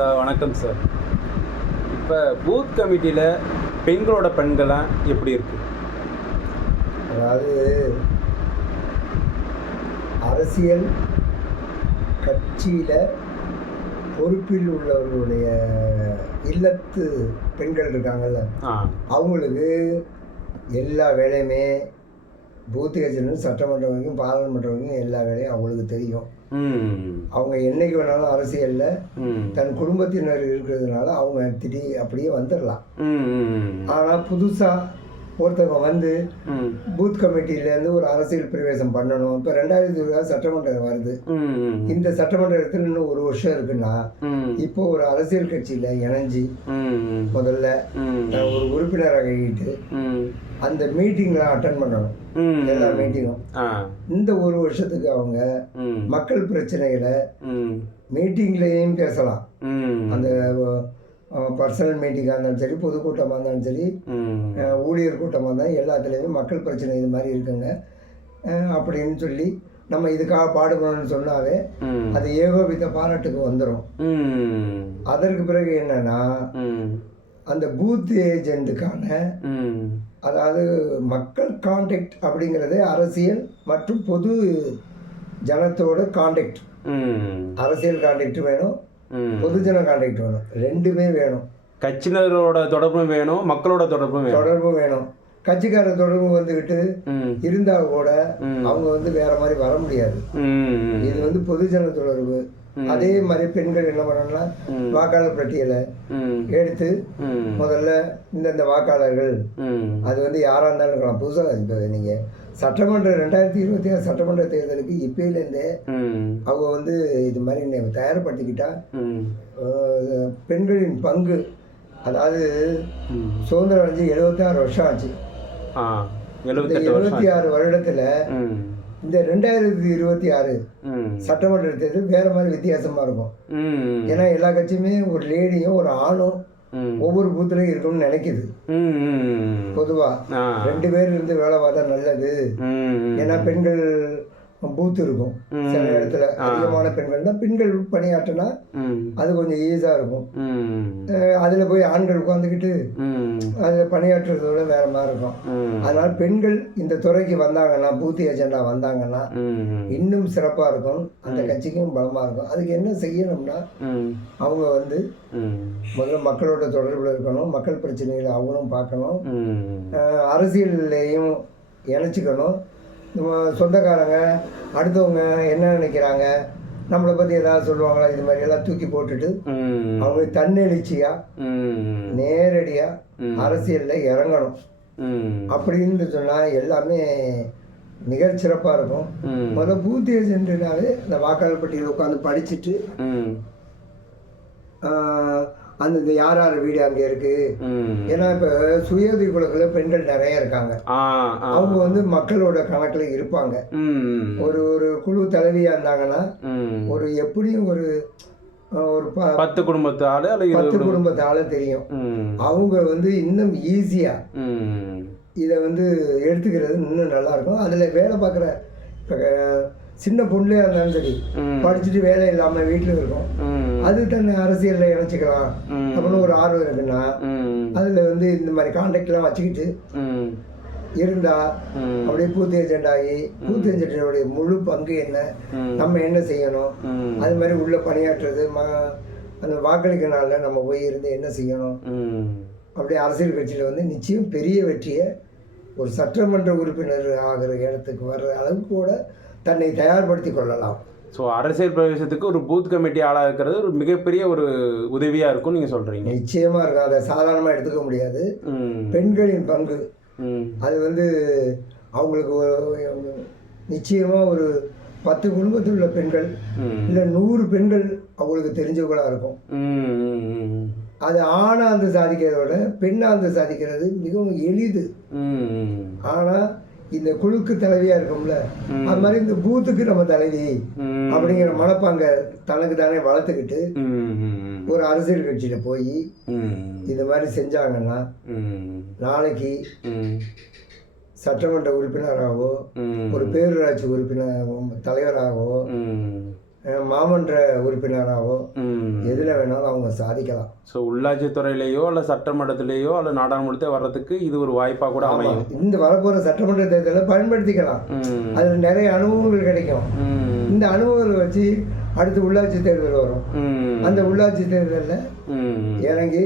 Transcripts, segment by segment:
Sir வணக்கம் sir. இப்போ booth கமிட்டியில் பெண்களோட பெண்கள்லாம் எப்படி இருக்கு? அதாவது அரசியல் கட்சியில் பொறுப்பில் உள்ளவர்களுடைய இல்லத்து பெண்கள் இருக்காங்கல்ல அவங்களுக்கு எல்லா வேலையுமே பூத் ஏஜென்ட் சட்டமன்றம் வரைக்கும் பாராளுமன்றம் வரைக்கும் எல்லா வேலையும் அவங்களுக்கு தெரியும். அவங்க என்னைக்கு வேணாலும் அரசியலில் தன் குடும்பத்தினர் இருக்கிறதுனால அவங்க திடீர் அப்படியே வந்துடலாம் ஆனால் புதுசாக ஒருத்தவங்க வந்து பூத் கமிட்டியிலேருந்து ஒரு அரசியல் பிரவேசம் பண்ணணும். இப்போ ரெண்டாயிரத்தி இருபது சட்டமன்றம் வருது. இந்த சட்டமன்ற இடத்துல இன்னும் ஒரு வருஷம் இருக்குன்னா இப்போ ஒரு அரசியல் கட்சியில் இணைஞ்சு முதல்ல ஒரு உறுப்பினராக ஆகிட்டு அந்த மீட்டிங்லாம் அட்டன் பண்ணணும். எல்லா மீட்டிங்கும். இந்த ஒரு வருஷத்துக்கு அவங்க மக்கள் பிரச்சனைகளை மீட்டிங்லேயும் பேசலாம். அந்த பர்சனல் மீட்டிங்காக இருந்தாலும் சரி பொதுக்கூட்டமாக இருந்தாலும் சரி ஊழியர் கூட்டமாக இருந்தால் எல்லாத்துலேயுமே மக்கள் பிரச்சனை இது மாதிரி இருக்குங்க. அப்படின்னு சொல்லி நம்ம இதுக்காக பாடுபடணும்னு சொன்னாவே அது ஏகோபித்த பாராட்டுக்கு வந்துடும் அதற்கு பிறகு என்னன்னா அந்த பூத் ஏஜென்ட்டுக்கான அதாவது மக்கள் கான்டாக்ட் அப்படிங்கிறது அரசியல் மற்றும் பொது ஜனத்தோட கான்டாக்ட் அரசியல் கான்டாக்ட் வேணும் பொதுஜன கான்டாக்ட் வேணும். ரெண்டுமே வேணும். கட்சியினரோட தொடர்பும் வேணும் மக்களோட தொடர்பும் வேணும். தொடர்பும் வேணும். கட்சிக்கார தொடர்பு வந்துக்கிட்டு இருந்தா கூட. அவங்க வந்து வேற மாதிரி வர முடியாது. இது வந்து பொதுஜன தொடர்பு. அதே மாதிரி பெண்கள் என்ன பண்ணணும்னா. வாக்காளர் பட்டியலை எடுத்து முதல்ல இந்தந்த வாக்காளர்கள் அது வந்து யாராக இருந்தாலும் இருக்கலாம். புதுசாக இப்போ நீங்கள் சட்டமன்ற ரெண்டாயிரத்தி இருபத்தி ஆறு சட்டமன்ற தேர்தலுக்கு இப்போலேருந்தே ம். அவங்க வந்து இது மாதிரி தயார்படுத்திக்கிட்டா பெண்களின் பங்கு அதாவது சுதந்திரம் அடைஞ்சு எழுபத்தாறு வருஷம் ஆச்சு. எழுபத்தி ஆறு வருடத்தில் இந்த ரெண்டாயிரத்தி இருபத்தி ஆறு சட்டமன்ற தேர்தல் வேற மாதிரி வித்தியாசமாக இருக்கும். ஏன்னா எல்லா கட்சியுமே ஒரு லேடியும் ஒரு ஆணும் ஒவ்வொரு பூத்துலையும் இருக்கணும்னு நினைக்குது. பொதுவாக ஆ. ரெண்டு பேர் இருந்து வேலை பார்த்தா நல்லது. ஏன்னா பெண்கள் பூத் இருக்கும். சில இடத்துல அதிகமான பெண்கள் தான் பெண்கள் பணியாற்றினா அது கொஞ்சம் ஈஸியாக இருக்கும். அதில் போய் ஆண்கள் உட்காந்துக்கிட்டு அதில் பணியாற்றுறதோட வேற மாதிரி இருக்கும். அதனால் பெண்கள் இந்த துறைக்கு வந்தாங்கன்னா பூத் ஏஜெண்டா வந்தாங்கன்னா இன்னும் சிறப்பாக இருக்கும். அந்த கட்சிக்கும் பலமாக இருக்கும். அதுக்கு என்ன செய்யணும்னா அவங்க வந்து முதல்ல மக்களோட தொடர்பில் இருக்கணும். மக்கள் பிரச்சனைகளை அவங்களும் பார்க்கணும். அரசியல்லையும் இணைச்சிக்கணும். சொந்தக்காரங்க அடுத்தவங்க என்ன நினைக்கிறாங்க நம்மளை பற்றி ஏதாவது சொல்லுவாங்களா இது மாதிரி எல்லாம் தூக்கி போட்டுட்டு அவங்க தன்னெழுச்சியாக நேரடியாக அரசியலில் இறங்கணும். அப்படின்னு சொன்னால் எல்லாமே மிகச்சிறப்பாக இருக்கும். முதல்ல பூத் ஏஜென்ட்னாவே இந்த வாக்காளர் பட்டியலில் உட்காந்து படிச்சுட்டு அந்த யார் யார் வீடு அங்கே இருக்குது ம். ஏன்னா இப்போ சுய உதவி குழுக்களில் பெண்கள் நிறைய இருக்காங்க. அவங்க வந்து மக்களோட கணக்கில் இருப்பாங்க. ஒரு ஒரு குழு தலைவியாக இருந்தாங்கன்னா ஒரு எப்படியும் ஒரு ஒரு பத்து குடும்பத்து ஆளு பத்து குடும்பத்து ஆள தெரியும். அவங்க வந்து இன்னும் ஈஸியாக ம். இதை வந்து எடுத்துக்கிறது இன்னும் நல்லா இருக்கும். அதில் வேலை பார்க்குற இப்போ சின்ன பொண்ணுலேயே இருந்தாலும் சரி. படிச்சுட்டு வேலை இல்லாமல் வீட்டில் இருக்கும். அது தன்னை அரசியலில் இணைச்சிக்கலாம். அப்படின்னு ஒரு ஆர்வம் இருக்குன்னா அதில் வந்து இந்த மாதிரி கான்டாக்ட்லாம் வச்சுக்கிட்டு இருந்தா அப்படியே பூத் ஏஜென்ட் ஆகி பூத் ஏஜென்டோடைய முழு பங்கு என்ன. நம்ம என்ன செய்யணும்? அது மாதிரி உள்ள பணியாற்றுறது ம அந்த வாக்களிக்க நாளில் நம்ம போய் இருந்து என்ன செய்யணும்? அப்படியே அரசியல் கட்சியில் வந்து நிச்சயம் பெரிய வெற்றியை ஒரு சட்டமன்ற உறுப்பினர் ஆகிற இடத்துக்கு வர்ற அளவுக்கு கூட தன்னை தயார்படுத்தி கொள்ளலாம். ஸோ அரசியல் பிரவேசத்துக்கு ஒரு பூத் கமிட்டி ஆளாக இருக்கிறது ஒரு மிகப்பெரிய ஒரு உதவியாக இருக்கும் நீங்கள் சொல்கிறீங்க நிச்சயமாக இருக்கும். அதை சாதாரணமாக எடுத்துக்க முடியாது. பெண்களின் பங்கு. அது வந்து அவங்களுக்கு ஒரு நிச்சயமாக ஒரு பத்து குடும்பத்தில் உள்ள பெண்கள் இல்லை நூறு பெண்கள் அவங்களுக்கு தெரிஞ்சவங்களாக இருக்கும். அது ஆணாந்து சாதிக்கிறத விட பெண்ணாந்து சாதிக்கிறது மிகவும் எளிது. ஆனால் இந்த குழுக்கு தலைவியாக இருக்கும்ல. அது மாதிரி இந்த பூத்துக்கு நம்ம தலைவி அப்படிங்கிற மனப்பாங்க தனக்கு தானே வளர்த்துக்கிட்டு ஒரு அரசியல் கட்சியில் போய் இது மாதிரி செஞ்சாங்கன்னா நாளைக்கு சட்டமன்ற உறுப்பினராகவோ ஒரு பேரூராட்சி உறுப்பினர் தலைவராகவோ மாமன்ற உறுப்பினராகவோ எதில் வேணாலும் அவங்க சாதிக்கலாம். ஸோ உள்ளாட்சித்துறையிலேயோ அல்ல சட்டமன்றத்திலேயோ அல்ல நாடாளுமன்றத்தை வர்றதுக்கு இது ஒரு வாய்ப்பாக கூட அமையும். இந்த வரப்போகிற சட்டமன்ற தேர்தலை பயன்படுத்திக்கலாம். அதில் நிறைய அனுபவங்கள் கிடைக்கும். இந்த அனுபவங்களை வச்சு அடுத்து உள்ளாட்சி தேர்தல் வரும். அந்த உள்ளாட்சி தேர்தலில் இறங்கி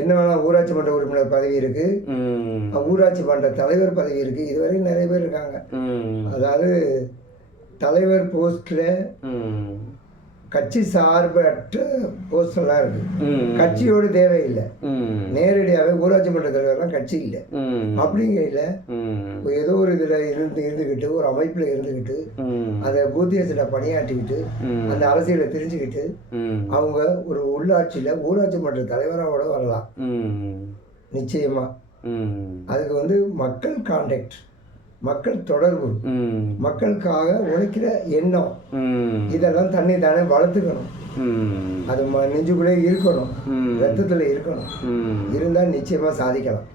என்ன வேணால் ஊராட்சி மன்ற உறுப்பினர் பதவி இருக்குது ம். ஊராட்சி மன்ற தலைவர் பதவி இருக்குது இதுவரைக்கும் நிறைய பேர் இருக்காங்க. அதாவது தலைவர் போஸ்ட்டில் ம். கட்சி சார்பற்ற போஸ்டெல்லாம் இருக்குது ம். கட்சியோடு தேவையில்லை. நேரடியாகவே ஊராட்சி மன்ற தலைவர்லாம் கட்சி இல்லை. அப்படிங்கையில் ஏதோ ஒரு இதில் இருந்து இருந்துக்கிட்டு ஒரு அமைப்பில் இருந்துக்கிட்டு ம். அந்த பூத்தியத்தில் பணியாற்றிக்கிட்டு அந்த அரசியலை தெரிஞ்சுக்கிட்டு அவங்க ஒரு உள்ளாட்சியில் ஊராட்சி மன்ற தலைவராக கூட வரலாம் நிச்சயமாக அதுக்கு வந்து மக்கள் கான்டாக்ட். மக்கள் தொடர்பு. மக்களுக்காக உழைக்கிற எண்ணம். இதெல்லாம் தன்னை தானே வளர்த்துக்கணும். அது நெஞ்சுக்குள்ளே இருக்கணும். ரத்தத்தில் இருக்கணும். இருந்தால் நிச்சயமாக சாதிக்கலாம்.